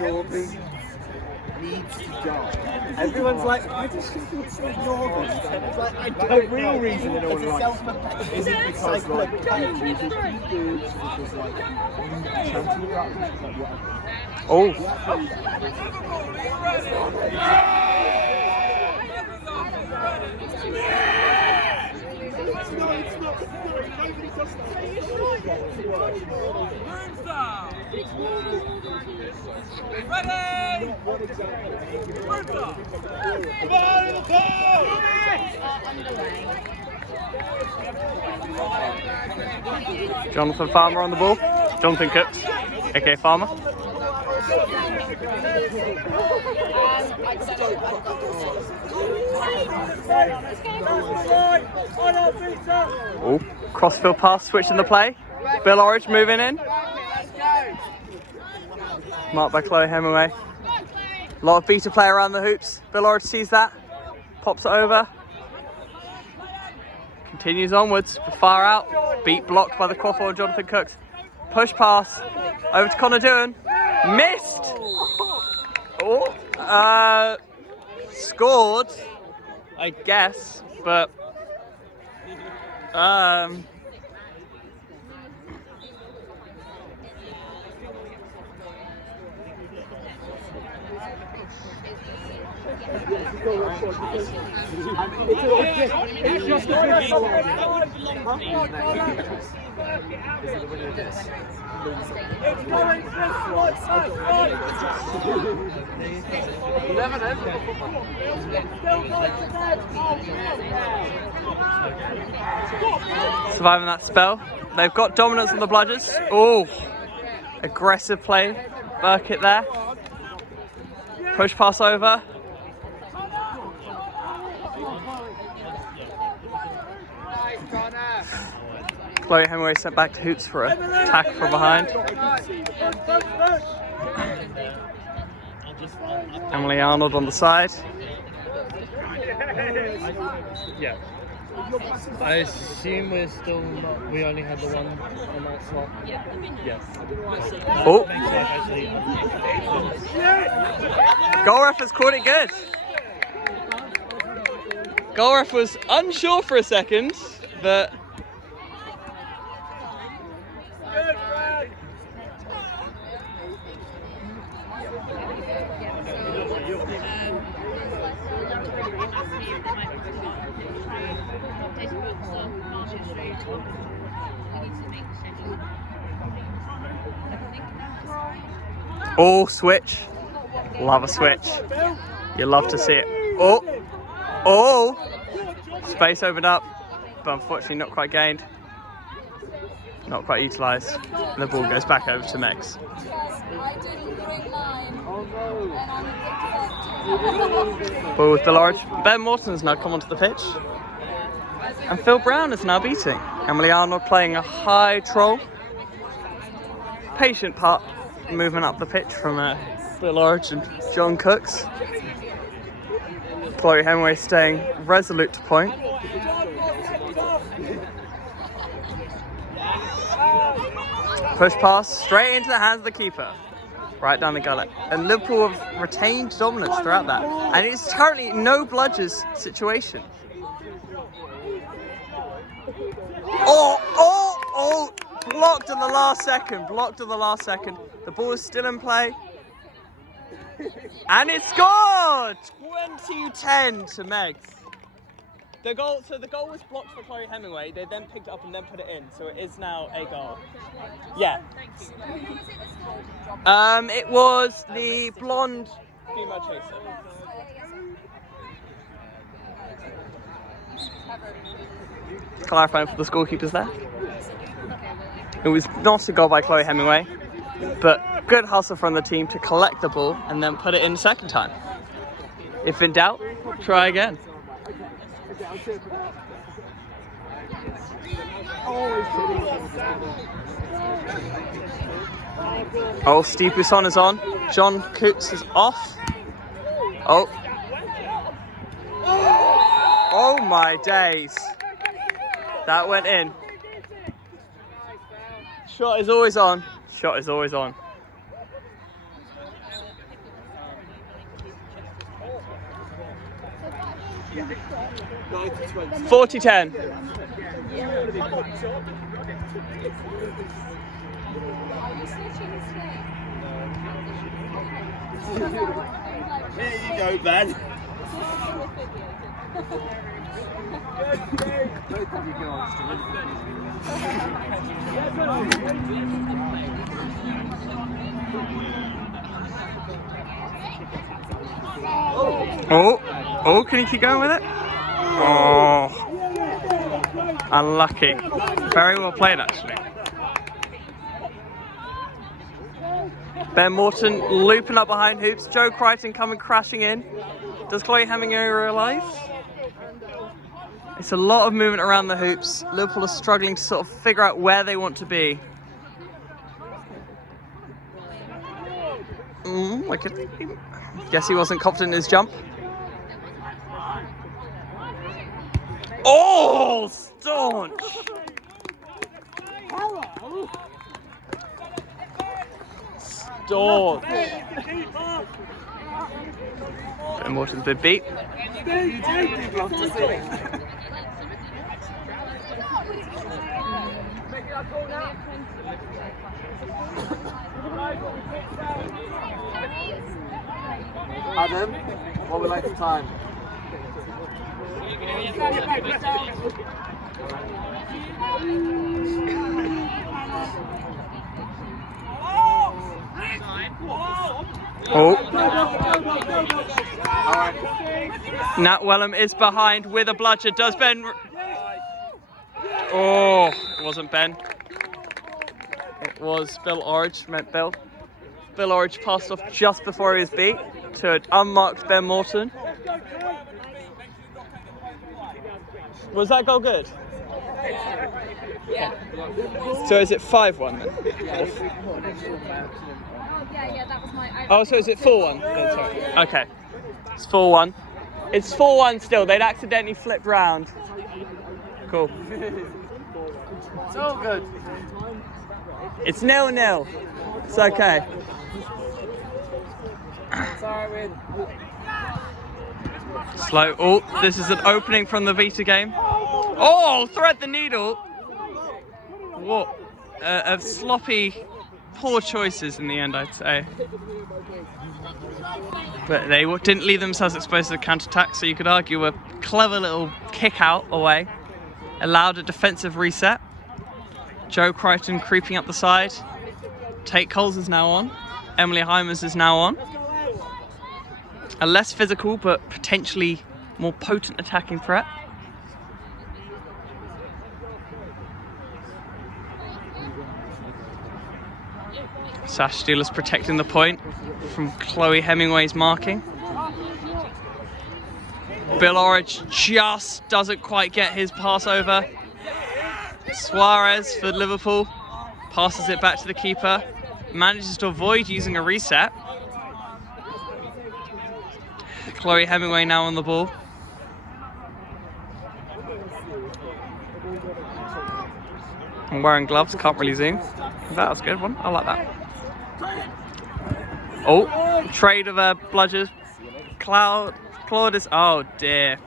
Northern needs to go. Everyone's like, I just think it's Northern. It's like, I don't know. The real reason that no one likes it isn't because like countries is too good. It's like chanting about Oh. It's not. Nobody does that. Ready! Jonathan Farmer on the ball. Jonathan Cooks, aka Farmer. Oh, crossfield pass, switching the play. Bill Orridge moving in. Marked by Chloe Hemingway. A lot of beta play around the hoops. Bill Orridge sees that, pops it over. Continues onwards, far out. Beat blocked by the quaffle and Jonathan Cooks. Push pass over to Connor Doohan. Missed! Oh, scored, I guess, but It's just surviving that spell. They've got dominance on the bludgers. Oh, aggressive play. Burkett there. Push pass over. Chloe Hemingway sent back to hoops for a tackle from behind. Emily Arnold on the side. Yeah. I assume we're still not. We only had the one on that slot. Yes. Oh. Goal ref has caught it good. Goal ref was unsure for a second, but oh, switch. Love a switch. You love to see it. Oh, oh. Space opened up, but unfortunately not quite gained. Not quite utilised. And the ball goes back over to Megs. Ball with Bill Orridge. Ben Morton's now come onto the pitch. And Phil Brown is now beating. Emily Arnold playing a high troll. Patient part moving up the pitch from Bill Orridge and John Cooks. Chloe Hemingway staying resolute to point. Push pass straight into the hands of the keeper. Right down the gullet. And Liverpool have retained dominance throughout that. And it's currently no bludgers situation. Oh! Blocked in the last second. The ball is still in play. And it's scored! 2010 to Megs. The goal was blocked for Chloe Hemingway. They then picked it up and then put it in. So it is now a goal. Yeah. It was the blonde female chaser. Clarifying for the scorekeepers there. It was not a goal by Chloe Hemingway, but good hustle from the team to collect the ball and then put it in the second time. If in doubt, try again. Oh, Steve Buisson is on. John Cooks is off. Oh. Oh my days. That went in. Shot is always on. 40-10. Here you go, Ben. Oh, can he keep going with it? Oh, unlucky. Very well played, actually. Ben Morton looping up behind hoops. Joe Crichton coming crashing in. Does Chloe Hemingway realise? It's a lot of movement around the hoops. Liverpool are struggling to sort of figure out where they want to be. Guess he wasn't confident in his jump. Oh, staunch! Staunch. Ben Morton's been beat. Adam, what we like for time? Oh. Nat Wellham is behind with a bludger. Does Ben... Oh, it wasn't Ben. It was Bill Orridge, meant Bill. Bill Orridge passed off just before he was beat to an unmarked Ben Morton. Was that goal good? Yeah. So is it 5-1 then? Yeah, that was my... Oh, so is it 4-1 then? Sorry. Okay. It's 4-1. It's 4-1 still. They'd accidentally flipped round. Cool. It's all good. It's 0-0. It's okay. Sorry, Slow. Oh, this is an opening from the Vita game. Oh, thread the needle. What? Of sloppy, poor choices in the end, I'd say. But they didn't leave themselves exposed to the counter-attack, so you could argue a clever little kick-out away allowed a defensive reset. Joe Crichton creeping up the side. Tate Coles is now on. Emily Heimers is now on. A less physical but potentially more potent attacking threat. Sash Steelers protecting the point from Chloe Hemingway's marking. Bill Orridge just doesn't quite get his pass over. Suarez for Liverpool passes it back to the keeper. Manages to avoid using a reset. Chloe Hemingway now on the ball. I'm wearing gloves, can't really zoom. That was a good one, I like that. Oh, trade of bludgers. Claudius, oh dear.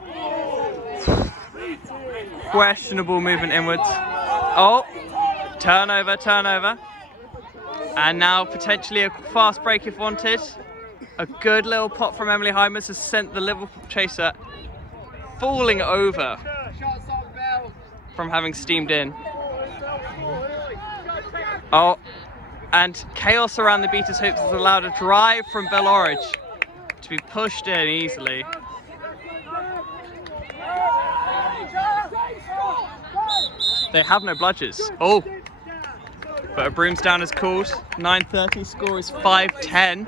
Questionable movement inwards. Oh, turnover. And now potentially a fast break if wanted. A good little pop from Emily Heimers has sent the Liverpool chaser falling over from having steamed in. Oh, and chaos around the beaters' hoops has allowed a drive from Bill Orridge to be pushed in easily. They have no bludgers. Oh, but a brooms down is called. 9:30, score is 5-10.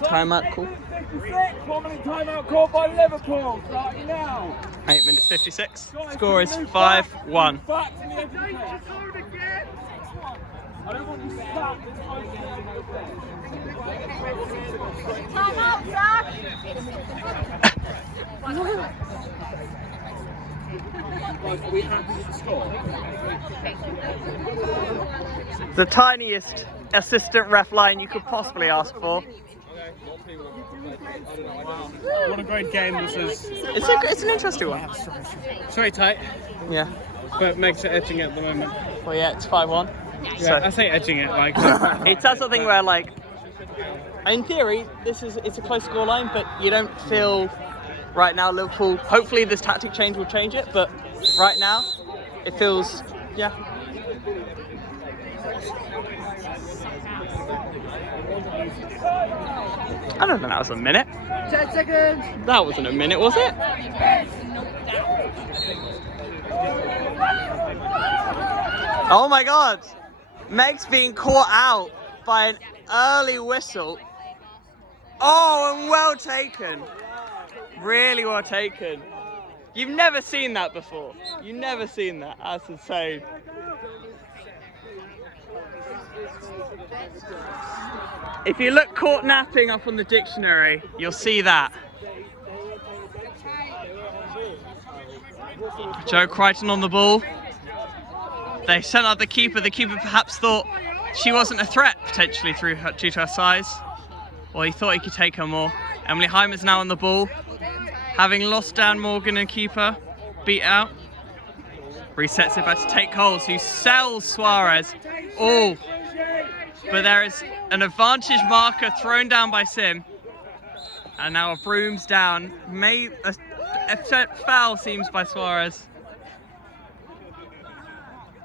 Timeout call. 1 minute timeout called by Liverpool. Starting now. 8 minutes 56. Score is 5-1. Back to the edge of the pitch. I don't want you to start. Time out, Zach! Are we happy with the score? The tiniest assistant ref line you could possibly ask for. What a great game this is. It's an interesting one. It's very tight, Yeah. but Meg's edging it at the moment. Well, yeah, it's 5-1. Yeah, I say edging it, like... It's that sort of thing where, like, in theory, it's a close scoreline, but you don't feel right now Liverpool. Hopefully, this tactic change will change it, but right now, it feels, yeah. I don't think that was a minute. 10 seconds. That wasn't a minute, was it? Oh my God! Meg's being caught out by an early whistle. Oh, and well taken. Really well taken. You've never seen that before. You've never seen that. That's insane. If you look caught napping up on the dictionary, you'll see that. Joe Crichton on the ball. They sent out the keeper. The keeper perhaps thought she wasn't a threat, potentially due to her size. Well, he thought he could take her more. Emily Heimer's now on the ball. Having lost Dan Morgan and keeper, beat out. Resets it back to Tate Coles, who sells Suarez. Oh, but there is an advantage marker thrown down by Sim. And now a broom's down. A foul seems by Suarez.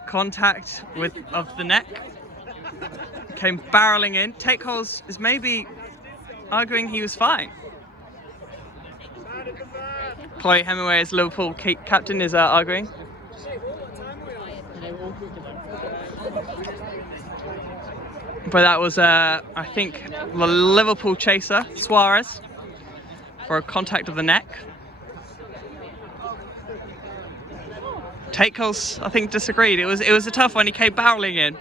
Contact of the neck. Came barreling in. Tate Coles is maybe arguing he was fine. Chloe Hemingway, as Liverpool captain, is arguing. But that was, I think, the Liverpool chaser, Suarez, for a contact of the neck. Tate Coles, I think, disagreed. It was a tough one. He came barreling in.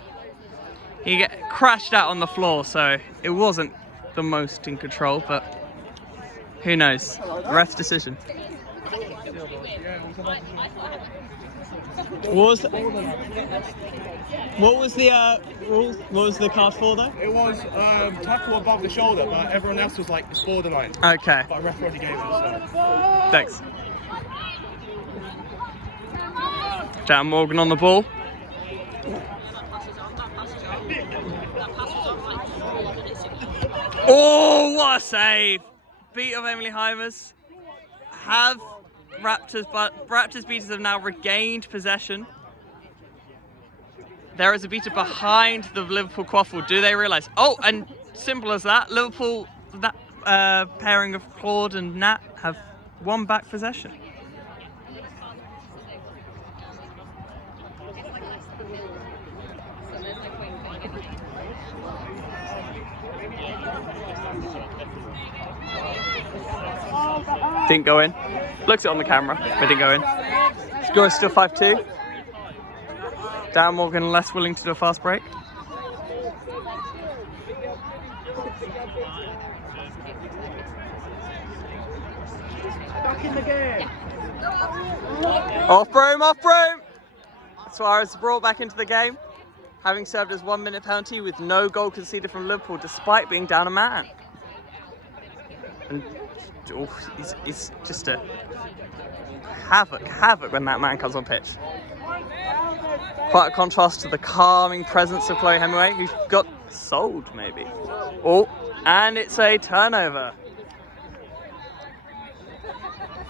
He crashed out on the floor, so it wasn't the most in control, but who knows? Ref's decision. What was the card for though? It was tackle above the shoulder, but everyone else was like, it's borderline. Okay. But a ref already gave it, so... Thanks. Dan Morgan on the ball. Oh, what a save! Beat of Emily Heimers. Have Raptors, but Raptors beaters have now regained possession. There is a beater behind the Liverpool quaffle. Do they realise? Oh, and simple as that, Liverpool, that pairing of Claude and Nat have won back possession. Didn't go in. Looked it on the camera, but didn't go in. Score is still 5-2. Dan Morgan less willing to do a fast break. Back in the game. Off Broom, off Broom! Suarez brought back into the game, having served his 1 minute penalty with no goal conceded from Liverpool despite being down a man. And it's just a havoc when that man comes on pitch. Quite a contrast to the calming presence of Chloe Hemingway, who got sold maybe. Oh, and it's a turnover.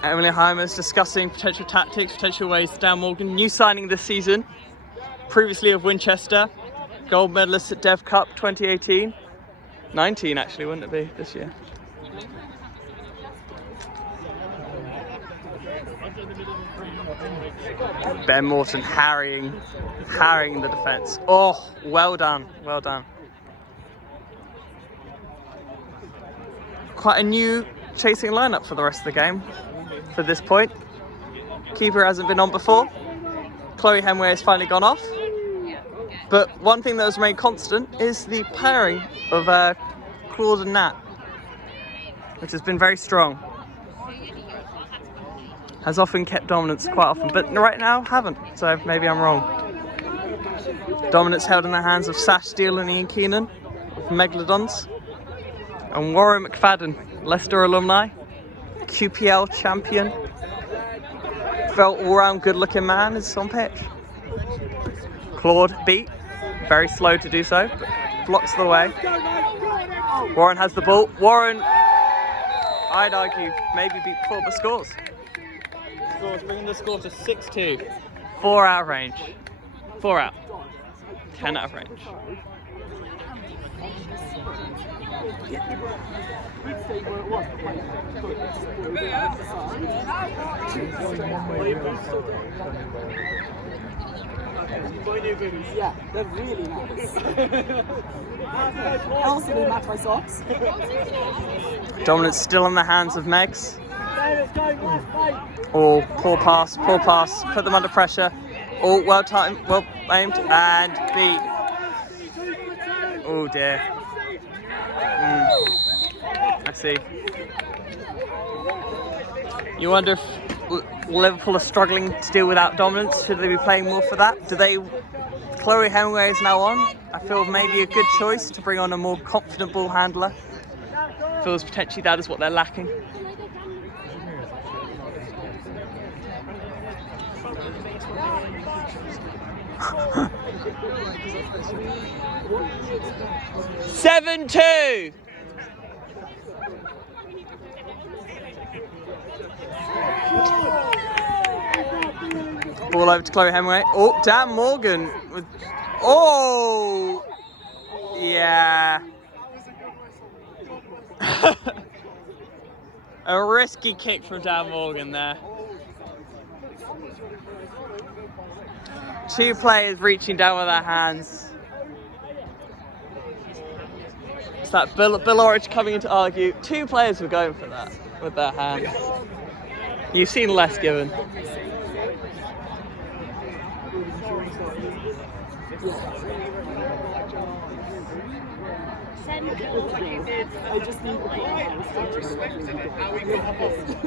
Emily Heimers discussing potential tactics, potential ways Dan Morgan, new signing this season, previously of Winchester, gold medalist at Dev Cup 2018. 19 actually, wouldn't it be, this year? Ben Morton harrying the defence. Oh, well done, well done. Quite a new chasing lineup for the rest of the game for this point. Keeper hasn't been on before. Chloe Hemingway has finally gone off. But one thing that has remained constant is the pairing of Claude and Nat, which has been very strong. Has often kept dominance quite often, but right now haven't, so maybe I'm wrong. Dominance held in the hands of Sash Steele and Ian Keenan of Megalodons. And Warren McFadden, Leicester alumni, QPL champion, felt all-round good-looking man is on pitch. Claude beat, very slow to do so, but blocks the way. Warren has the ball. Warren, I'd argue, maybe beat before the scores. Bringing the score to 6-2. 4 out of range. 4 out. 10 out of range. Yeah, they're really nice. I also didn't match my socks. Dominance still in the hands of Megs. Oh, poor pass, put them under pressure. Oh, well timed, well aimed, and beat. Oh dear. I see. You wonder if Liverpool are struggling to deal without dominance. Should they be playing more for that? Chloe Hemingway is now on. I feel maybe a good choice to bring on a more confident ball handler. Feels potentially that is what they're lacking. Seven, 2. Ball over to Chloe Hemingway. Oh, Dan Morgan. Oh, yeah. A risky kick from Dan Morgan there. 2 players reaching down with their hands. It's that Bill Orridge coming in to argue. 2 players were going for that with their hands. You've seen less given.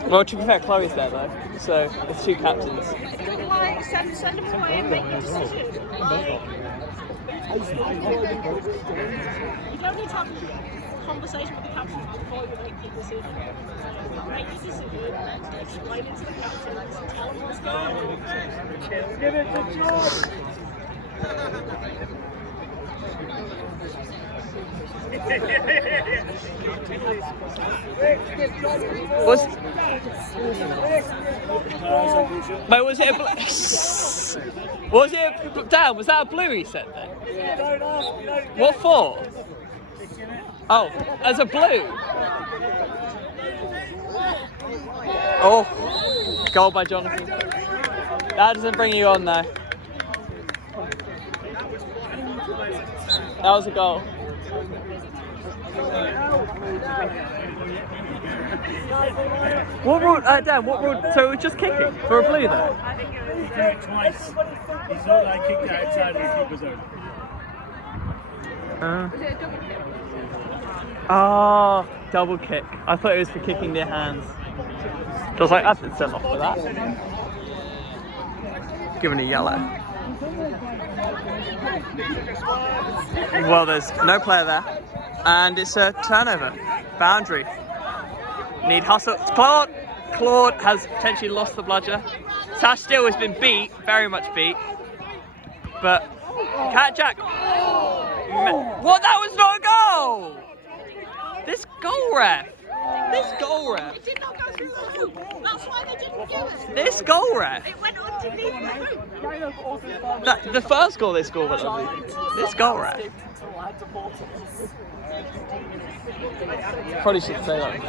Well, to be fair, Chloe's there though, so it's 2 captains. Send them away and make your decision. You don't need to have a conversation with the captain before you make your decision. Make your decision, explain it to the captain, and tell him what's going on. Give it to George! Dan, was that a blue he said then? What for? Oh, as a blue? Oh, goal by Jonathan. That doesn't bring you on though. That was a goal. What rule, Dan, what rule, so it was just kicking for a blue there? He did it twice. He thought I kicked it outside of the keeper's zone. Oh, double kick. I thought it was for kicking their hands. I was like, I've been sent off for that. Given a yellow. Well, there's no player there. And it's a turnover. Boundary. Need hustle. Claude! Claude has potentially lost the bludger. Sash Steele has been beat, very much beat. But Cat Jack. What? That was not a goal! This goal ref. This goal ref. It did not go through the hoop. That's why they didn't give it. This goal ref. It went underneath the hoop. The first goal they scored was underneath. This goal ref. Probably should say that.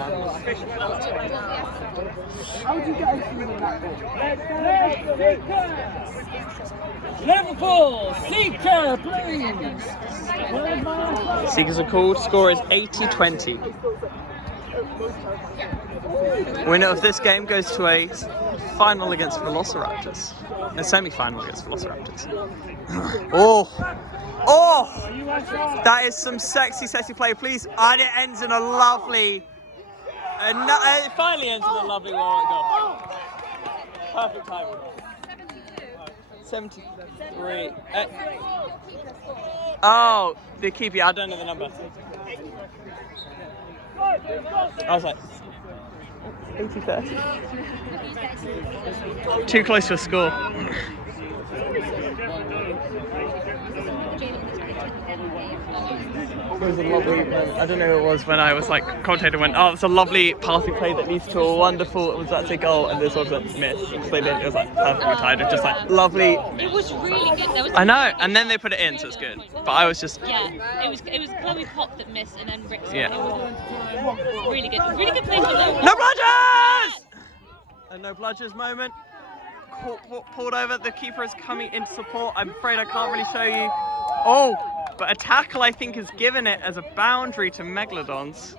How do you get anything in that ball? Liverpool, Seeker, please. Seekers are called. Score is 80-20. Winner of this game goes to a final against Velociraptors. A semi-final against Velociraptors. Oh! That is some sexy play, please. And it ends in a lovely... it finally ends in a lovely Warwick goal. Perfect timing. 73. Oh, the keeper. I don't know the number. I was like, 80-30. Too close to a score. It was a lovely, I don't know who it was when I was like, commentator went, oh, it's a lovely passing play that leads to a wonderful, it was that's a goal, and this wasn't missed. So they didn't, it was like perfectly timed, it was just like lovely. It was really good. There was I know, and then they put it in, so it's good. But I was just, yeah, it was Chloe Pop that missed, and then Rick. Yeah. It was really good play for them. no bludgers! A no bludgers moment. Pulled over, the keeper is coming in support. I'm afraid I can't really show you. Oh, but a tackle I think has given it as a boundary to Megalodons.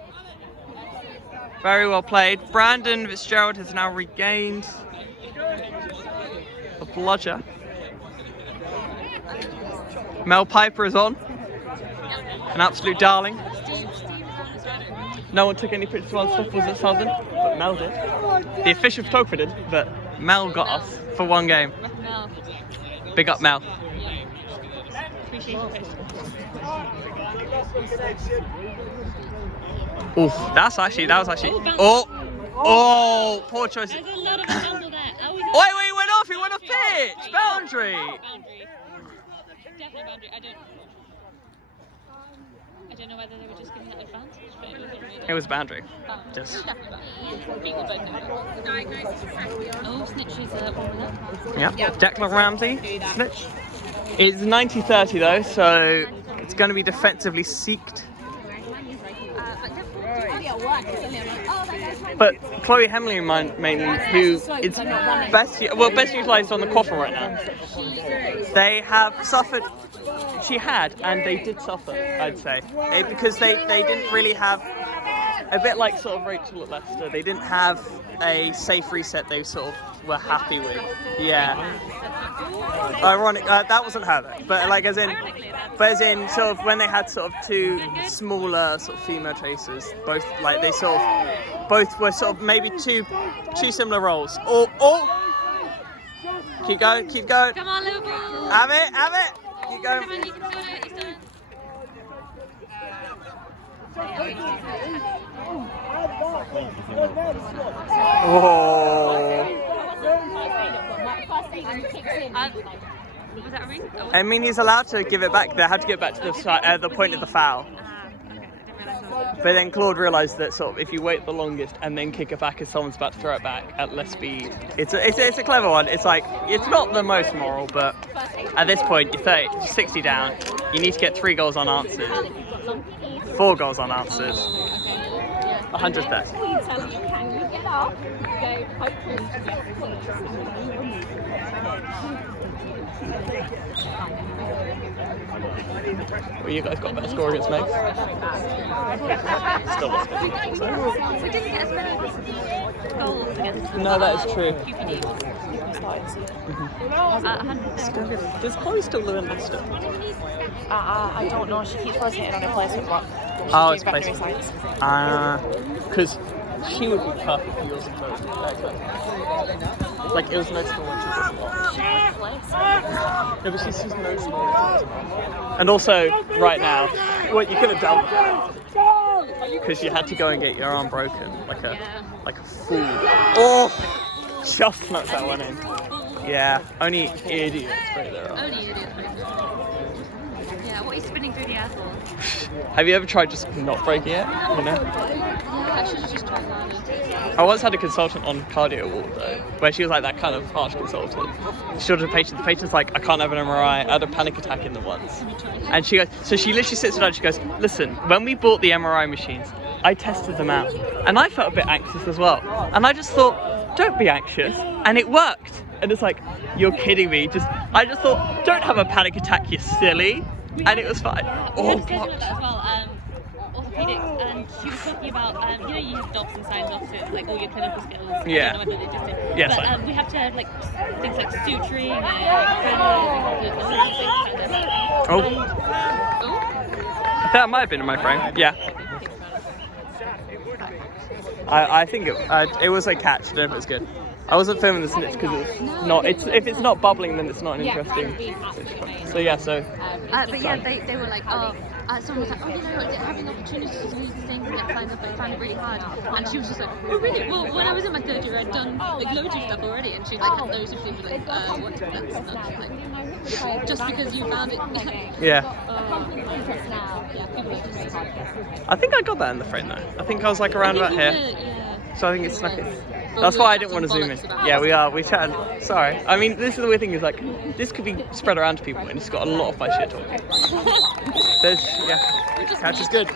Very well played. Brandon Fitzgerald has now regained the bludger. Mel Piper is on. An absolute darling. No one took any pictures while stuff was at Southern, but Mel did. The official photographer did, but Mel got us for one game. Mel. Big up Mel. Appreciate it. Oof, that was actually. Oh, poor choice. There's a lot of angle there. Oh, Wait, he went off pitch. Boundary. Definitely boundary. I don't know whether they were just giving that advantage, but it was really It was boundary. Just. Oh, Snitch is warming up. Yeah. Declan Ramsey. Snitch. It's 90-30 though, so it's going to be defensively seeked. But Chloe Hemley mainly, who is best utilised on the quaffle right now. They have suffered. She had, and they did suffer, I'd say, because they didn't really have, a bit like sort of Rachel at Leicester, they didn't have a safe reset they sort of were happy with. Yeah. Ironic, that wasn't her though, but like as in sort of when they had sort of two smaller sort of female chasers, both like they sort of, both were sort of maybe two similar roles. Oh! Keep going. Come on, Liverpool! Have it! Keep going. Come on, you can do it. He's done. Oh. Was that a reason? I mean, he's allowed to give it back. They had to get back to the point of the foul. But then Claude realised that sort of if you wait the longest and then kick it back as someone's about to throw it back at less speed, it's a clever one. It's like, it's not the most moral, but at this point you're 60 down. You need to get 3 goals unanswered, 4 goals unanswered, 130. Well, you guys got a better score against Meg. Still lost it. We didn't get as many goals against No, that is true. Does Chloe still live in Leicester? I don't know. She keeps rotating on her placement, but Oh, she's it's veterinary placement. science. Because she would be perfect for yours and Chloe. Like, it was noticeable when she wasn't on. No, but she's noticeable when she wasn't on. And also, right now, what you could have done because you had to go and get your arm broken like a fool. Oh, just knocked that one in. Yeah, only idiots break their arm. Only idiots. Yeah, what are you spinning through the air for? Have you ever tried just not breaking it? You know? I should have just tried that. I once had a consultant on cardio ward though, where she was like that kind of harsh consultant. She told the patient, like, I can't have an MRI, I had a panic attack in the once. And she goes, so she literally sits down and she goes, listen, when we bought the MRI machines, I tested them out. And I felt a bit anxious as well. And I just thought, don't be anxious. And it worked. And it's like, you're kidding me. I just thought, don't have a panic attack, you silly. And it was fine. Oh, blocked. As well, orthopedics, and she was talking about, you know, you have docs and signs off to like all your clinical skills. Yeah. I don't know whether they just did. Yes, but we have to have like things like suturing and Oh. That might have been in my frame. Yeah. I think it was a catch. I don't know if it was good. I wasn't filming the snitch because it's not. If it's not bubbling, then it's not an interesting. So yeah. So. but yeah, they were like, oh, someone was like, oh, you know, having the opportunity to do these things and get signed up, I found it really hard. And she was just like, oh, really? Well, when I was in my third year, I'd done like loads of stuff already, and she like had those of people like, what? That's not like just because you found it. Yeah. Yeah, people are just. I think I got that in the frame though. I think I was like around about here. Yeah. So I think it's snuck in. That's why I didn't want to zoom in. Yeah, we are. We chatted. Sorry. I mean, this is the weird thing is like, this could be spread around to people, and it's got a lot of my shit talking. There's, yeah. Catch is good.